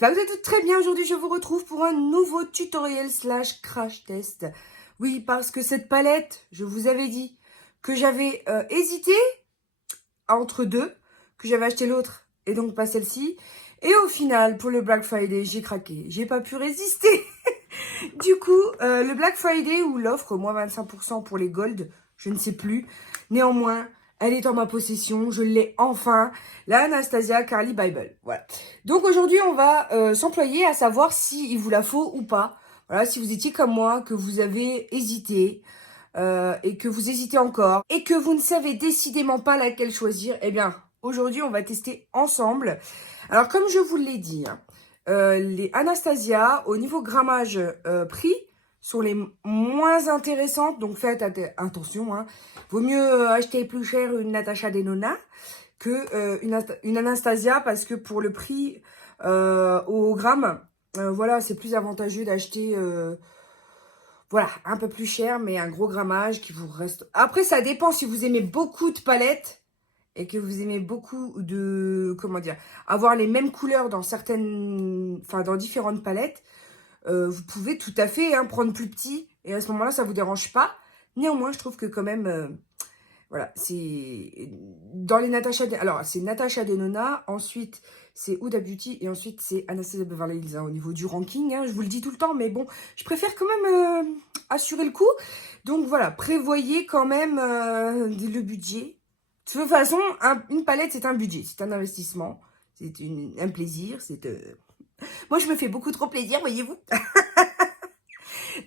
j'espère que vous êtes toutes très bien. Aujourd'hui, je vous retrouve pour un nouveau tutoriel slash crash test. Oui, parce que cette palette, je vous avais dit que j'avais hésité entre deux, que j'avais acheté l'autre et donc pas celle-ci. Et au final, pour le Black Friday, j'ai craqué. J'ai pas pu résister. Du coup, le Black Friday ou l'offre, moins 25% pour les gold, je ne sais plus. Néanmoins, elle est en ma possession, je l'ai enfin, la Anastasia Carly Bible. Voilà. Donc aujourd'hui, on va s'employer à savoir si il vous la faut ou pas. Voilà, si vous étiez comme moi, que vous avez hésité et que vous hésitez encore et que vous ne savez décidément pas laquelle choisir, eh bien, aujourd'hui, on va tester ensemble. Alors, comme je vous l'ai dit, hein, les Anastasia, au niveau grammage prix, sont les moins intéressantes. Donc, faites attention. Hein. Vaut mieux acheter plus cher une Natasha Denona que une Anastasia parce que pour le prix au gramme, voilà, c'est plus avantageux d'acheter... voilà, un peu plus cher, mais un gros grammage qui vous reste... Après, ça dépend si vous aimez beaucoup de palettes et que vous aimez beaucoup de... Comment dire? Avoir les mêmes couleurs dans certaines... Enfin, dans différentes palettes. Vous pouvez tout à fait prendre plus petit. Et à ce moment-là, ça vous dérange pas. Néanmoins, je trouve que quand même... voilà, c'est... Dans les Natasha... Alors, c'est Natasha Denona. Ensuite, c'est Huda Beauty. Et ensuite, c'est Anastasia Beverly Hills. Au niveau du ranking, je vous le dis tout le temps. Mais bon, je préfère quand même assurer le coup. Donc, voilà, prévoyez quand même le budget. De toute façon, une palette, c'est un budget. C'est un investissement. C'est un plaisir. C'est... Moi, je me fais beaucoup trop plaisir, voyez-vous.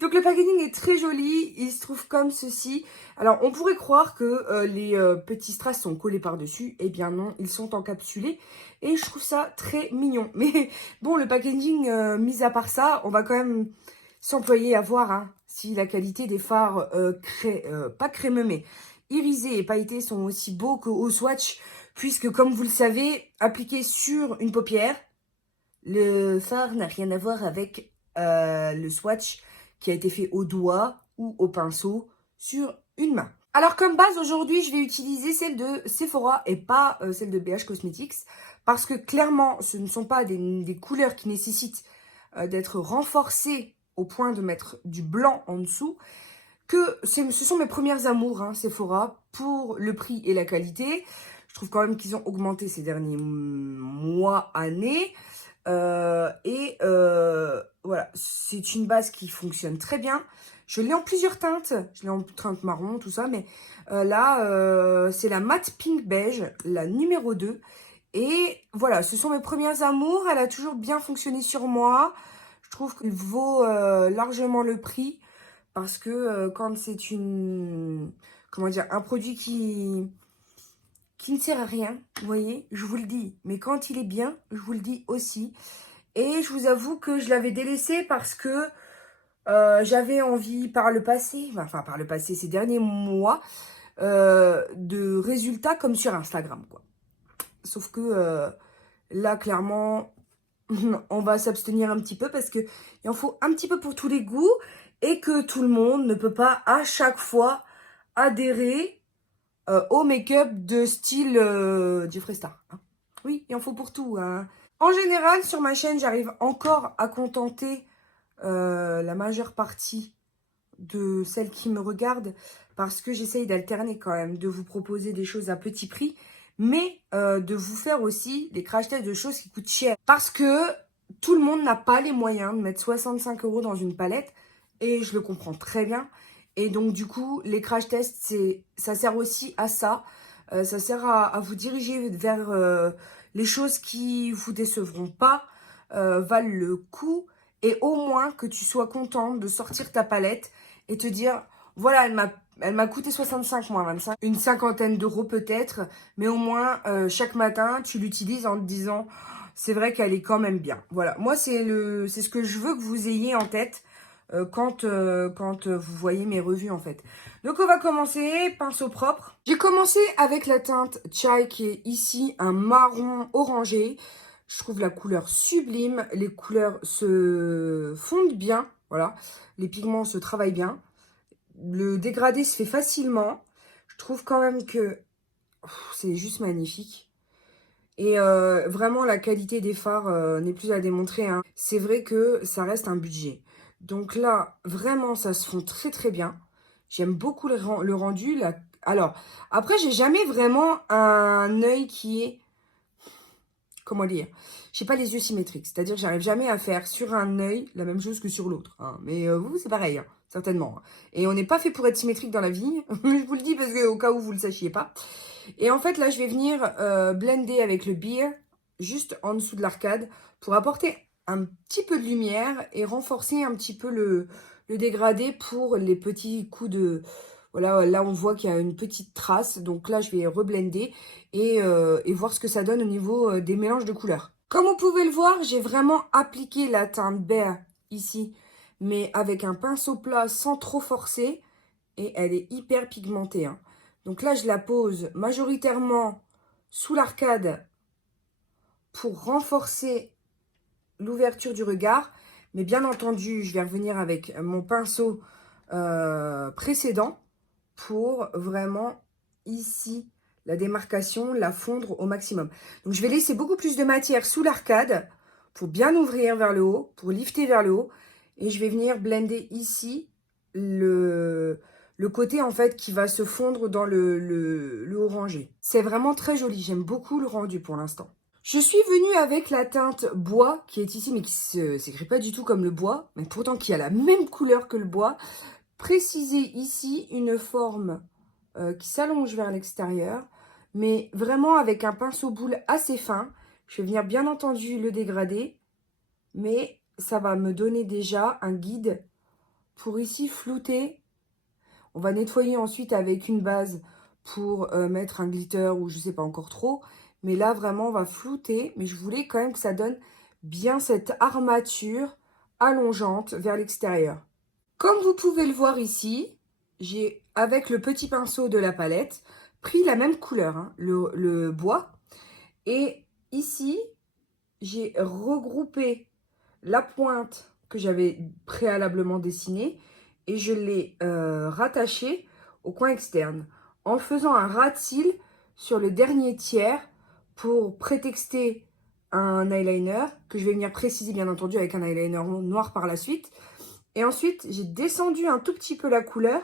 Donc le packaging est très joli, il se trouve comme ceci. Alors on pourrait croire que les petits strass sont collés par-dessus. Eh bien non, ils sont encapsulés et je trouve ça très mignon. Mais bon, le packaging, mis à part ça, on va quand même s'employer à voir si la qualité des fards, pas crémeux, mais irisés et pailletés sont aussi beaux qu'au swatch. Puisque comme vous le savez, appliqué sur une paupière, le fard n'a rien à voir avec le swatch qui a été fait au doigt ou au pinceau sur une main. Alors comme base, aujourd'hui, je vais utiliser celle de Sephora et pas celle de BH Cosmetics parce que clairement, ce ne sont pas des couleurs qui nécessitent d'être renforcées au point de mettre du blanc en dessous. Ce sont mes premières amours, Sephora, pour le prix et la qualité. Je trouve quand même qu'ils ont augmenté ces derniers mois, années. Voilà, c'est une base qui fonctionne très bien. Je l'ai en plusieurs teintes. Je l'ai en teinte marron, tout ça. Mais là, c'est la matte pink beige, la numéro 2. Et voilà, ce sont mes premières amours. Elle a toujours bien fonctionné sur moi. Je trouve qu'il vaut largement le prix. Parce que quand c'est comment dire, un produit qui ne sert à rien, vous voyez, je vous le dis. Mais quand il est bien, je vous le dis aussi. Et je vous avoue que je l'avais délaissé parce que j'avais envie par le passé, ces derniers mois, de résultats comme sur Instagram, quoi. Sauf que là, clairement, on va s'abstenir un petit peu parce qu'il en faut un petit peu pour tous les goûts et que tout le monde ne peut pas à chaque fois adhérer au make-up de style Jeffree Star. Oui, il en faut pour tout. En général, sur ma chaîne, j'arrive encore à contenter la majeure partie de celles qui me regardent parce que j'essaye d'alterner quand même, de vous proposer des choses à petit prix, mais de vous faire aussi des crash tests de choses qui coûtent cher. Parce que tout le monde n'a pas les moyens de mettre 65 € dans une palette et je le comprends très bien. Et donc du coup, les crash tests, ça sert aussi à ça. Ça sert à vous diriger vers les choses qui vous décevront pas, valent le coup. Et au moins que tu sois contente de sortir ta palette et te dire, voilà, elle m'a coûté 65 moins 25, une cinquantaine d'euros peut-être, mais au moins chaque matin, tu l'utilises en te disant, c'est vrai qu'elle est quand même bien. Voilà, moi c'est ce que je veux que vous ayez en tête quand vous voyez mes revues en fait. Donc on va commencer, pinceau propre. J'ai commencé avec la teinte Chai qui est ici un marron orangé. Je trouve la couleur sublime, les couleurs se fondent bien, voilà, les pigments se travaillent bien. Le dégradé se fait facilement. Je trouve quand même que c'est juste magnifique. Et vraiment, la qualité des fards n'est plus à démontrer, hein. C'est vrai que ça reste un budget. Donc là, vraiment, ça se fond très très bien. J'aime beaucoup le rendu. Alors, après, j'ai jamais vraiment un œil qui est... Comment dire? J'ai pas les yeux symétriques. C'est-à-dire que j'arrive jamais à faire sur un œil la même chose que sur l'autre, hein. Mais vous, c'est pareil, hein, certainement. Et on n'est pas fait pour être symétrique dans la vie. Je vous le dis parce que au cas où vous le sachiez pas. Et en fait, là, je vais venir blender avec le beer, juste en dessous de l'arcade, pour apporter un petit peu de lumière et renforcer un petit peu le dégradé pour les petits coups de... Voilà, là, on voit qu'il y a une petite trace. Donc là, je vais reblender et voir ce que ça donne au niveau des mélanges de couleurs. Comme vous pouvez le voir, j'ai vraiment appliqué la teinte beige ici, mais avec un pinceau plat sans trop forcer. Et elle est hyper pigmentée, hein. Donc là, je la pose majoritairement sous l'arcade pour renforcer l'ouverture du regard. Mais bien entendu, je vais revenir avec mon pinceau précédent pour vraiment, ici, la démarcation, la fondre au maximum. Donc, je vais laisser beaucoup plus de matière sous l'arcade pour bien ouvrir vers le haut, pour lifter vers le haut. Et je vais venir blender ici le côté, en fait, qui va se fondre dans le orangé. C'est vraiment très joli. J'aime beaucoup le rendu pour l'instant. Je suis venue avec la teinte bois qui est ici, mais qui ne s'écrit pas du tout comme le bois, mais pourtant qui a la même couleur que le bois. Préciser ici une forme qui s'allonge vers l'extérieur, mais vraiment avec un pinceau boule assez fin. Je vais venir bien entendu le dégrader, mais ça va me donner déjà un guide pour ici flouter. On va nettoyer ensuite avec une base pour mettre un glitter ou je sais pas encore trop. Mais là, vraiment, on va flouter. Mais je voulais quand même que ça donne bien cette armature allongeante vers l'extérieur. Comme vous pouvez le voir ici, j'ai, avec le petit pinceau de la palette, pris la même couleur, hein, le bois. Et ici, j'ai regroupé la pointe que j'avais préalablement dessinée et je l'ai rattachée au coin externe en faisant un ras de cils sur le dernier tiers pour prétexter un eyeliner que je vais venir préciser bien entendu avec un eyeliner noir par la suite. Et ensuite, j'ai descendu un tout petit peu la couleur.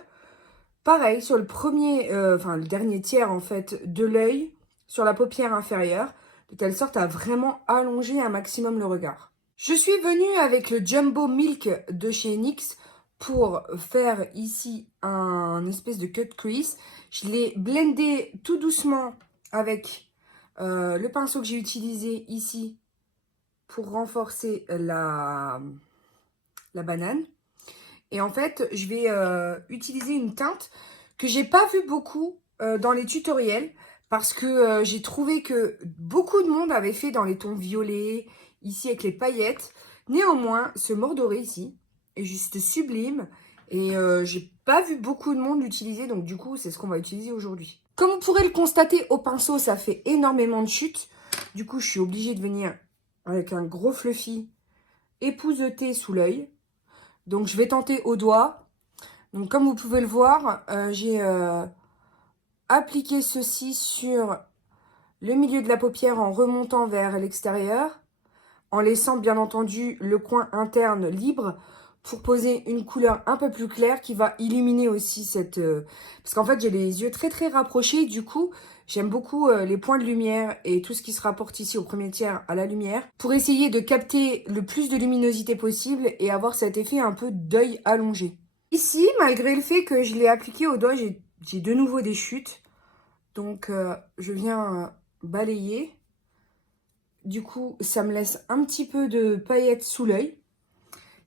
Pareil, sur le premier, enfin le dernier tiers en fait de l'œil, sur la paupière inférieure, de telle sorte à vraiment allonger un maximum le regard. Je suis venue avec le Jumbo Milk de chez NYX pour faire ici un espèce de cut crease. Je l'ai blendé tout doucement avec le pinceau que j'ai utilisé ici pour renforcer la banane. Et en fait, je vais utiliser une teinte que j'ai pas vue beaucoup dans les tutoriels parce que j'ai trouvé que beaucoup de monde avait fait dans les tons violets, ici avec les paillettes. Néanmoins, ce mordoré ici est juste sublime et j'ai pas vu beaucoup de monde l'utiliser, donc du coup, c'est ce qu'on va utiliser aujourd'hui. Comme vous pourrez le constater au pinceau, ça fait énormément de chutes. Du coup, je suis obligée de venir avec un gros fluffy épouseté sous l'œil. Donc, je vais tenter au doigt. Donc, comme vous pouvez le voir, j'ai appliqué ceci sur le milieu de la paupière en remontant vers l'extérieur, en laissant bien entendu le coin interne libre pour poser une couleur un peu plus claire qui va illuminer aussi cette... Parce qu'en fait, j'ai les yeux très très rapprochés. Du coup, j'aime beaucoup les points de lumière et tout ce qui se rapporte ici au premier tiers à la lumière pour essayer de capter le plus de luminosité possible et avoir cet effet un peu d'œil allongé. Ici, malgré le fait que je l'ai appliqué au doigt, j'ai de nouveau des chutes. Donc, je viens balayer. Du coup, ça me laisse un petit peu de paillettes sous l'œil.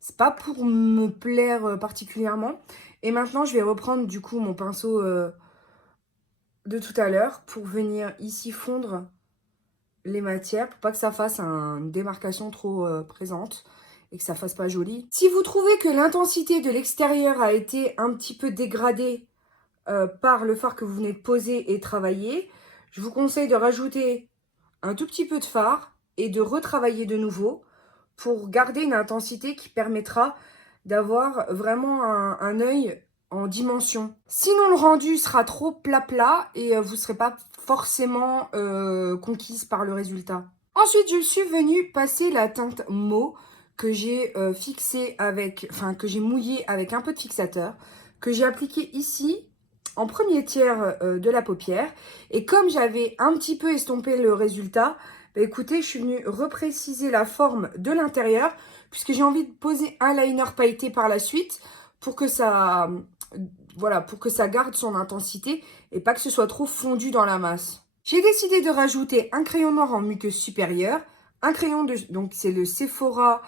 C'est pas pour me plaire particulièrement. Et maintenant, je vais reprendre du coup mon pinceau de tout à l'heure pour venir ici fondre les matières pour pas que ça fasse une démarcation trop présente et que ça fasse pas joli. Si vous trouvez que l'intensité de l'extérieur a été un petit peu dégradée par le fard que vous venez de poser et travailler, je vous conseille de rajouter un tout petit peu de fard et de retravailler de nouveau pour garder une intensité qui permettra d'avoir vraiment un œil en dimension. Sinon, le rendu sera trop plat et vous ne serez pas forcément conquise par le résultat. Ensuite, je suis venue passer la teinte mauve que j'ai fixée avec, enfin que j'ai mouillée avec un peu de fixateur, que j'ai appliqué ici en premier tiers de la paupière. Et comme j'avais un petit peu estompé le résultat, bah, écoutez, je suis venue repréciser la forme de l'intérieur puisque j'ai envie de poser un liner pailleté par la suite pour que ça, voilà, pour que ça garde son intensité et pas que ce soit trop fondu dans la masse. J'ai décidé de rajouter un crayon noir en muqueuse supérieure, un crayon de, donc c'est le Sephora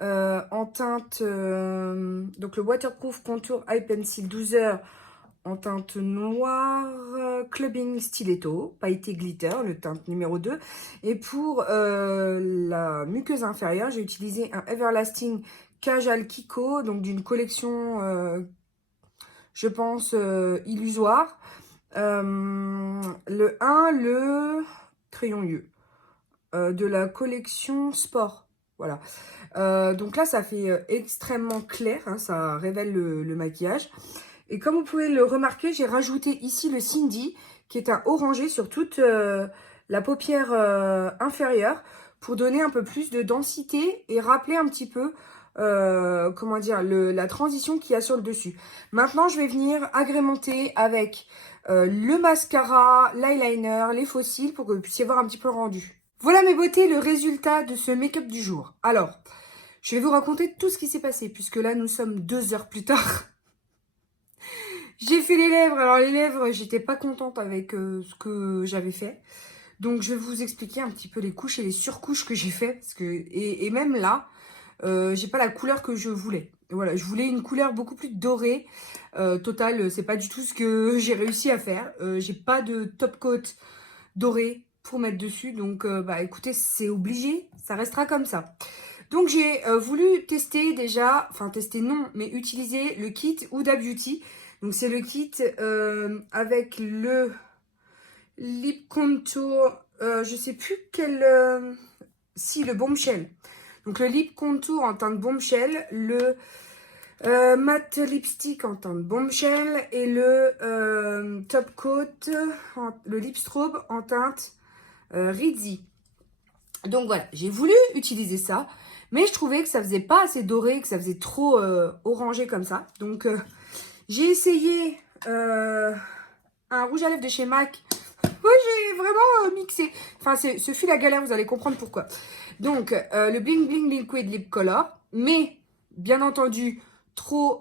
en teinte, donc le Waterproof Contour Eye Pencil 12h en teinte noire, Clubbing Stiletto, pailleté glitter, le teinte numéro 2. Et pour la muqueuse inférieure, j'ai utilisé un Everlasting Kajal Kiko, donc d'une collection, je pense, illusoire. Le 1, le crayon yeux de la collection Sport. Voilà. Donc là, ça fait extrêmement clair, hein, ça révèle le maquillage. Et comme vous pouvez le remarquer, j'ai rajouté ici le Cindy, qui est un orangé sur toute la paupière inférieure, pour donner un peu plus de densité et rappeler un petit peu, comment dire, la transition qu'il y a sur le dessus. Maintenant, je vais venir agrémenter avec le mascara, l'eyeliner, les faux cils, pour que vous puissiez voir un petit peu le rendu. Voilà mes beautés, le résultat de ce make-up du jour. Alors, je vais vous raconter tout ce qui s'est passé, puisque là, nous sommes 2 heures plus tard. J'ai fait les lèvres. Alors, les lèvres, j'étais pas contente avec ce que j'avais fait. Donc, je vais vous expliquer un petit peu les couches et les surcouches que j'ai fait. Parce que, et même là, j'ai pas la couleur que je voulais. Voilà, je voulais une couleur beaucoup plus dorée. Total, c'est pas du tout ce que j'ai réussi à faire. J'ai pas de top coat doré pour mettre dessus. Donc, bah écoutez, c'est obligé. Ça restera comme ça. Donc, j'ai voulu tester déjà, enfin tester non, mais utiliser le kit Huda Beauty. Donc, c'est le kit avec le lip contour, je sais plus quel... si, le bombshell. Donc, le lip contour en teinte bombshell, le matte lipstick en teinte bombshell et le top coat, le lip strobe en teinte Rizzi. Donc, voilà, j'ai voulu utiliser ça, mais je trouvais que ça faisait pas assez doré, que ça faisait trop orangé comme ça. Donc, j'ai essayé un rouge à lèvres de chez MAC. Oui, j'ai vraiment mixé. Enfin, ce fut la galère, vous allez comprendre pourquoi. Donc, le Bling Bling Liquid Lip Color. Mais, bien entendu, trop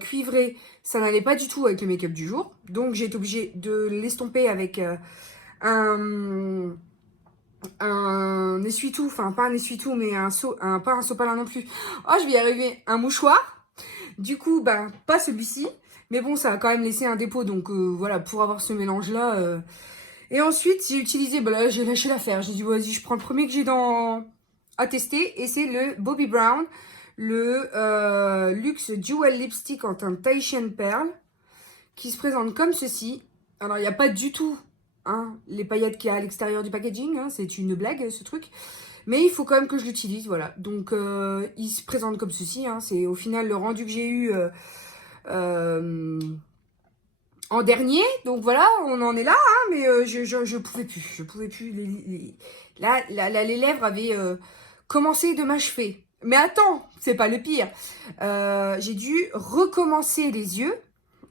cuivré, ça n'allait pas du tout avec le make-up du jour. Donc, j'ai été obligée de l'estomper avec un essuie-tout. Enfin, pas un essuie-tout, mais pas un sopalin non plus. Oh, je vais y arriver. Un mouchoir. Du coup, ben, pas celui-ci. Mais bon, ça a quand même laissé un dépôt. Donc, voilà, pour avoir ce mélange-là. Et ensuite, j'ai utilisé, bah là, j'ai lâché l'affaire. J'ai dit, vas-y, je prends le premier que j'ai à tester. Et c'est le Bobbi Brown, le Luxe Dual Lipstick en teinte Tahitian Pearl, qui se présente comme ceci. Alors, il n'y a pas du tout hein, les paillettes qu'il y a à l'extérieur du packaging. Hein, c'est une blague, ce truc. Mais il faut quand même que je l'utilise, voilà. Donc, il se présente comme ceci. Hein, c'est au final le rendu que j'ai eu en dernier. Donc, voilà, on en est là. Hein, mais je pouvais plus. Je pouvais plus. Là, les lèvres avaient commencé de m'achever. Mais attends, c'est pas le pire. J'ai dû recommencer les yeux.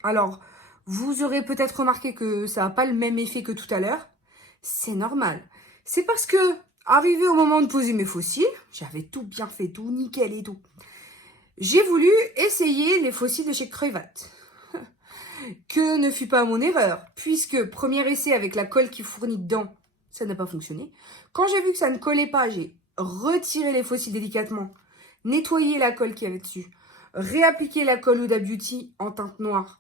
Alors, vous aurez peut-être remarqué que ça n'a pas le même effet que tout à l'heure. C'est normal. C'est parce que, arrivé au moment de poser mes faux cils, j'avais tout bien fait, tout nickel et tout. J'ai voulu essayer les faux cils de chez Cravath. Que ne fut pas mon erreur, puisque premier essai avec la colle qui fournit dedans, ça n'a pas fonctionné. Quand j'ai vu que ça ne collait pas, j'ai retiré les faux cils délicatement, nettoyé la colle qu'il y avait dessus, réappliqué la colle Huda Beauty en teinte noire,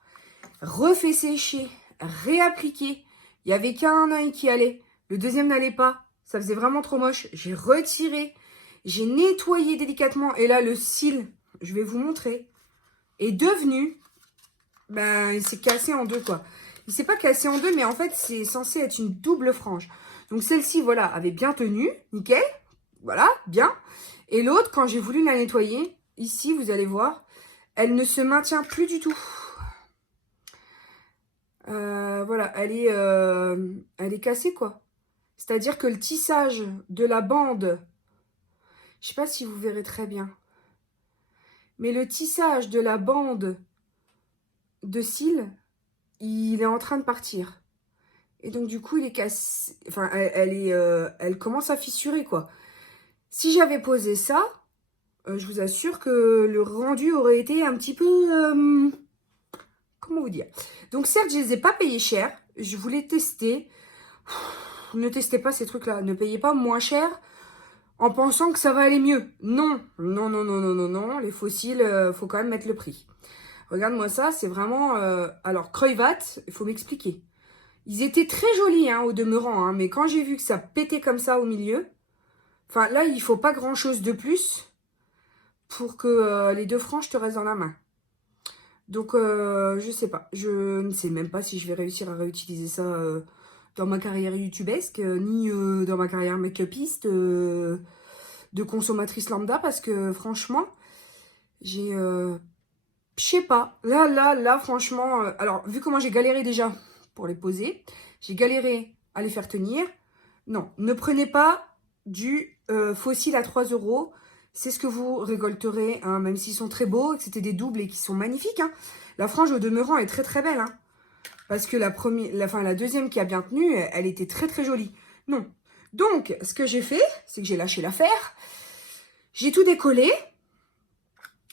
refait sécher, réappliqué. Il n'y avait qu'un œil qui allait, le deuxième n'allait pas, ça faisait vraiment trop moche. J'ai retiré, j'ai nettoyé délicatement, et là le cil, je vais vous montrer, est devenu... Ben, il s'est cassé en deux, quoi. Il s'est pas cassé en deux, mais en fait, c'est censé être une double frange. Donc, celle-ci, voilà, avait bien tenu. Nickel. Voilà, bien. Et l'autre, quand j'ai voulu la nettoyer, ici, vous allez voir, elle ne se maintient plus du tout. Voilà, elle est cassée, quoi. C'est-à-dire que le tissage de la bande, je sais pas si vous verrez très bien, mais le tissage de la bande de cils, il est en train de partir. Et donc, du coup, il est cassé. Enfin, elle commence à fissurer, quoi. Si j'avais posé ça, je vous assure que le rendu aurait été un petit peu... comment vous dire? Donc, certes, je les ai pas payés cher. Je voulais tester. Ne testez pas ces trucs-là. Ne payez pas moins cher en pensant que ça va aller mieux. Non, non, non, non, non, non, non. Les fossiles, faut quand même mettre le prix. Regarde-moi ça, c'est vraiment... Alors, Creuvat, il faut m'expliquer. Ils étaient très jolis, hein, au demeurant, hein, mais quand j'ai vu que ça pétait comme ça au milieu, enfin, là, il faut pas grand-chose de plus pour que les 2 franges te restent dans la main. Donc, je sais pas. Je ne sais même pas si je vais réussir à réutiliser ça dans ma carrière youtubesque, ni dans ma carrière make-upiste de consommatrice lambda, parce que, franchement, j'ai... je sais pas. Là, franchement... alors, vu comment j'ai galéré déjà pour les poser, j'ai galéré à les faire tenir. Non, ne prenez pas du fossile à 3 €. C'est ce que vous récolterez, hein, même s'ils sont très beaux, et que c'était des doubles et qui sont magnifiques. Hein. La frange au demeurant est très très belle. Hein, parce que la deuxième qui a bien tenu, elle était très très jolie. Non. Donc, ce que j'ai fait, c'est que j'ai lâché l'affaire. J'ai tout décollé.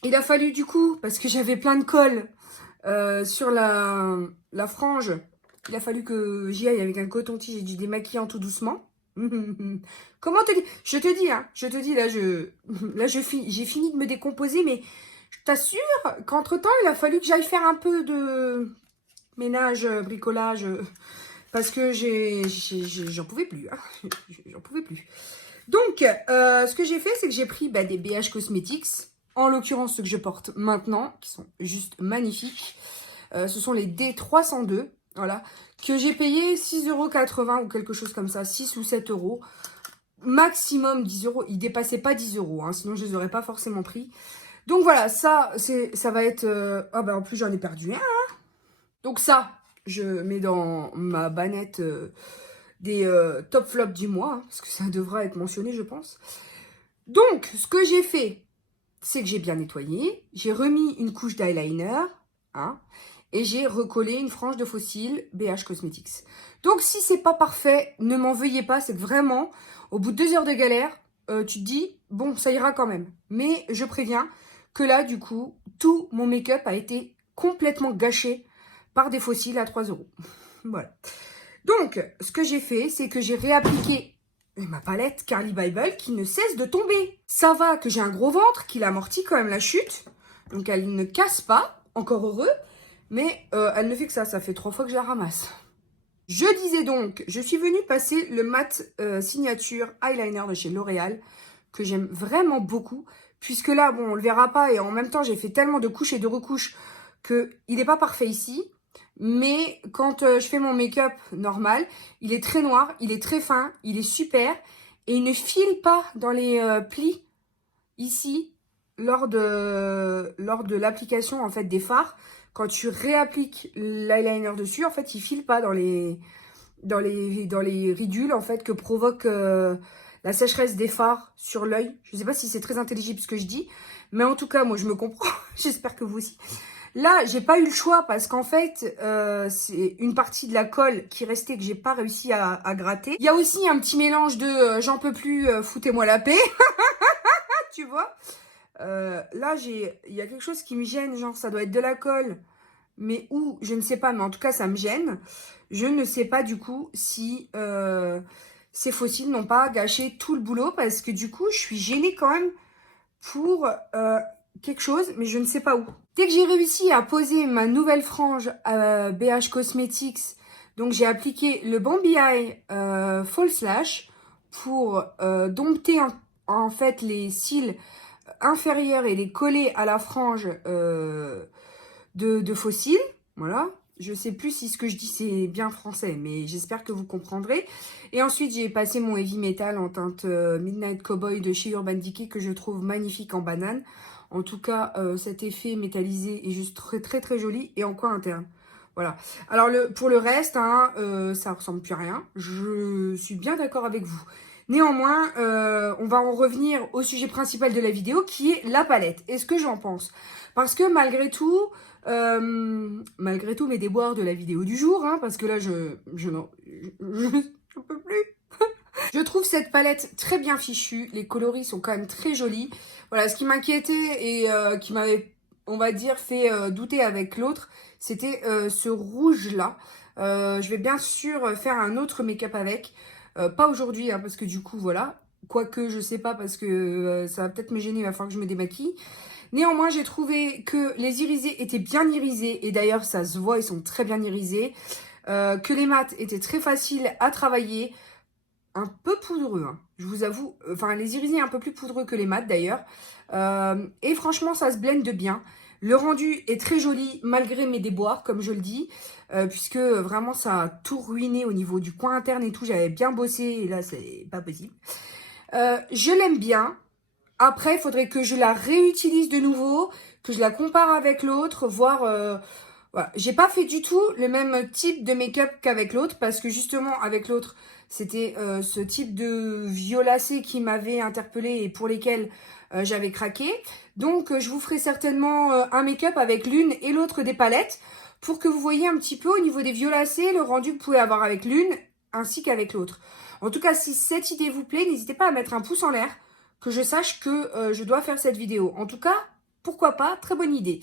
Il a fallu du coup, parce que j'avais plein de colle sur la frange, il a fallu que j'y aille avec un coton-tige et du démaquillant tout doucement. Comment te dire? Je te dis, j'ai fini de me décomposer, mais je t'assure qu'entre-temps, il a fallu que j'aille faire un peu de ménage, bricolage, parce que j'en pouvais plus. Hein. J'en pouvais plus. Donc, ce que j'ai fait, c'est que j'ai pris des BH Cosmetics, en l'occurrence ceux que je porte maintenant, qui sont juste magnifiques. Ce sont les D302, voilà, que j'ai payé 6,80 € ou quelque chose comme ça, 6 ou 7 €. Maximum 10 €, ils dépassaient pas 10 €, hein, sinon je les aurais pas forcément pris. Donc voilà, ça va être... Ah en plus j'en ai perdu un. Hein. Donc ça, je mets dans ma bannette des top flops du mois, hein, parce que ça devra être mentionné, je pense. Donc, ce que j'ai fait, c'est que j'ai bien nettoyé, j'ai remis une couche d'eyeliner, hein, et j'ai recollé une frange de fossiles BH Cosmetics. Donc, si c'est pas parfait, ne m'en veuillez pas, c'est que vraiment, au bout de 2 heures de galère, tu te dis, bon, ça ira quand même. Mais je préviens que là, du coup, tout mon make-up a été complètement gâché par des fossiles à 3 €. Voilà. Donc, ce que j'ai fait, c'est que j'ai réappliqué ma palette Carli Bible qui ne cesse de tomber. Ça va que j'ai un gros ventre qui l'amortit quand même la chute. Donc, elle ne casse pas, encore heureux. Mais elle ne fait que ça. Ça fait 3 fois que je la ramasse. Je disais donc, je suis venue passer le mat signature eyeliner de chez L'Oréal que j'aime vraiment beaucoup. Puisque là, bon, on le verra pas. Et en même temps, j'ai fait tellement de couches et de recouches qu'il n'est pas parfait ici. Mais quand je fais mon make-up normal, il est très noir, il est très fin, il est super. Et il ne file pas dans les plis ici lors de l'application en fait des fards. Quand tu réappliques l'eyeliner dessus, en fait, il file pas dans les ridules en fait que provoque la sécheresse des fards sur l'œil. Je ne sais pas si c'est très intelligible ce que je dis, mais en tout cas, moi, je me comprends. J'espère que vous aussi. Là, j'ai pas eu le choix parce qu'en fait, c'est une partie de la colle qui restait que j'ai pas réussi à gratter. Il y a aussi un petit mélange de j'en peux plus, foutez-moi la paix. Tu vois. Là, il y a quelque chose qui me gêne, genre ça doit être de la colle. Mais où, je ne sais pas, mais en tout cas, ça me gêne. Je ne sais pas du coup si ces fossiles n'ont pas gâché tout le boulot parce que du coup, je suis gênée quand même pour quelque chose, mais je ne sais pas où. Dès que j'ai réussi à poser ma nouvelle frange BH Cosmetics, donc j'ai appliqué le Bambi Eye False Lash pour dompter en fait les cils inférieurs et les coller à la frange de faux cils. Voilà. Je sais plus si ce que je dis c'est bien français, mais j'espère que vous comprendrez. Et ensuite, j'ai passé mon Heavy Metal en teinte Midnight Cowboy de chez Urban Decay que je trouve magnifique en banane. En tout cas, cet effet métallisé est juste très très très joli et en coin interne. Voilà. Alors, pour le reste, hein, ça ressemble plus à rien. Je suis bien d'accord avec vous. Néanmoins, on va en revenir au sujet principal de la vidéo, qui est la palette. Et ce que j'en pense. Parce que malgré tout mes déboires de la vidéo du jour, hein, parce que là, je n'en peux plus. Je trouve cette palette très bien fichue. Les coloris sont quand même très jolis. Voilà, ce qui m'inquiétait et qui m'avait, on va dire, fait douter avec l'autre, c'était ce rouge-là. Je vais bien sûr faire un autre make-up avec. Pas aujourd'hui, hein, parce que du coup, voilà. Quoique, je sais pas, parce que ça va peut-être me gêner, il va falloir que je me démaquille. Néanmoins, j'ai trouvé que les irisés étaient bien irisés. Et d'ailleurs, ça se voit, ils sont très bien irisés. Que les mats étaient très faciles à travailler. Un peu poudreux, hein, je vous avoue. Enfin, les irisés un peu plus poudreux que les mats, d'ailleurs. Et franchement, ça se blende bien. Le rendu est très joli, malgré mes déboires, comme je le dis. Puisque vraiment, ça a tout ruiné au niveau du coin interne et tout. J'avais bien bossé et là, c'est pas possible. Je l'aime bien. Après, il faudrait que je la réutilise de nouveau, que je la compare avec l'autre, voir... voilà. J'ai pas fait du tout le même type de make-up qu'avec l'autre, parce que justement, avec l'autre, c'était ce type de violacé qui m'avait interpellée et pour lesquels j'avais craqué. Donc, je vous ferai certainement un make-up avec l'une et l'autre des palettes, pour que vous voyez un petit peu au niveau des violacés, le rendu que vous pouvez avoir avec l'une, ainsi qu'avec l'autre. En tout cas, si cette idée vous plaît, n'hésitez pas à mettre un pouce en l'air, que je sache que je dois faire cette vidéo. En tout cas, pourquoi pas, très bonne idée.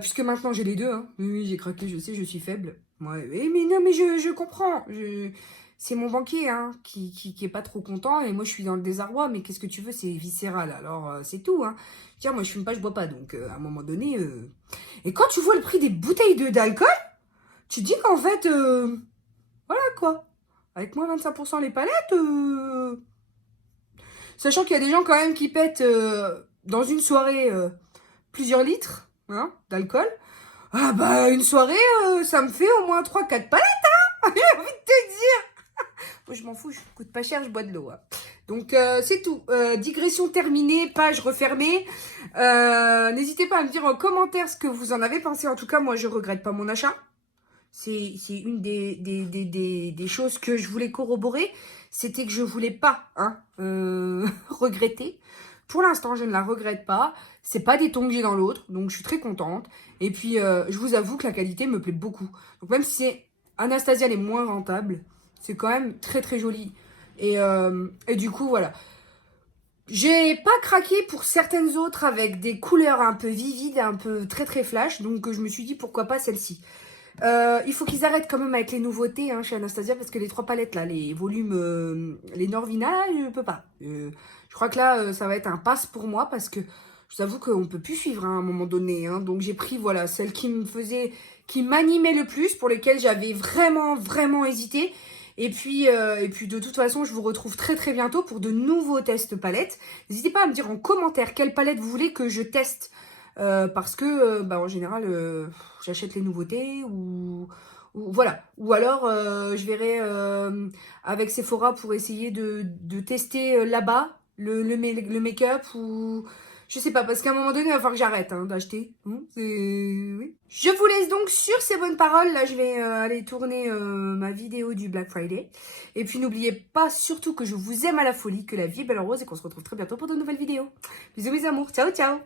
Puisque maintenant j'ai les deux, hein. Oui, j'ai craqué, je sais, je suis faible. Ouais, mais non, mais je comprends. C'est mon banquier, hein, qui est pas trop content, et moi je suis dans le désarroi, mais qu'est-ce que tu veux, c'est viscéral, alors c'est tout, hein. Tiens, moi je fume pas, je bois pas, donc à un moment donné... Et quand tu vois le prix des bouteilles d'alcool, tu te dis qu'en fait, voilà quoi. Avec moins 25% les palettes, sachant qu'il y a des gens quand même qui pètent dans une soirée plusieurs litres, hein, d'alcool. Ah bah une soirée, ça me fait au moins 3-4 palettes, hein. J'ai envie de te dire. Moi, je m'en fous, je coûte pas cher, je bois de l'eau, hein. Donc c'est tout. Digression terminée, page refermée. N'hésitez pas à me dire en commentaire ce que vous en avez pensé. En tout cas, moi je regrette pas mon achat. C'est une des choses que je voulais corroborer. C'était que je voulais pas regretter. Pour l'instant, je ne la regrette pas. C'est pas des tons que j'ai dans l'autre, donc je suis très contente. Et puis, je vous avoue que la qualité me plaît beaucoup. Donc même si c'est Anastasia les moins rentables, c'est quand même très très joli. Et du coup, voilà. J'ai pas craqué pour certaines autres avec des couleurs un peu vivides, un peu très très flash. Donc je me suis dit pourquoi pas celle-ci. Il faut qu'ils arrêtent quand même avec les nouveautés hein, chez Anastasia, parce que les 3 palettes là, les volumes, les Norvina, je peux pas. Je crois que là, ça va être un pass pour moi, parce que je vous avoue qu'on peut plus suivre hein, à un moment donné. Hein. Donc j'ai pris voilà celle qui m'animait le plus, pour lesquelles j'avais vraiment hésité. Et puis de toute façon, je vous retrouve très très bientôt pour de nouveaux tests palettes. N'hésitez pas à me dire en commentaire quelle palette vous voulez que je teste. Parce que en général j'achète les nouveautés ou voilà, ou alors je verrai avec Sephora pour essayer de tester là-bas le make-up, ou je sais pas, parce qu'à un moment donné il va falloir que j'arrête hein, d'acheter. Oui. Je vous laisse donc sur ces bonnes paroles. Là je vais aller tourner ma vidéo du Black Friday, et puis n'oubliez pas surtout que je vous aime à la folie, que la vie est belle en rose, et qu'on se retrouve très bientôt pour de nouvelles vidéos. Bisous mes amours, ciao ciao.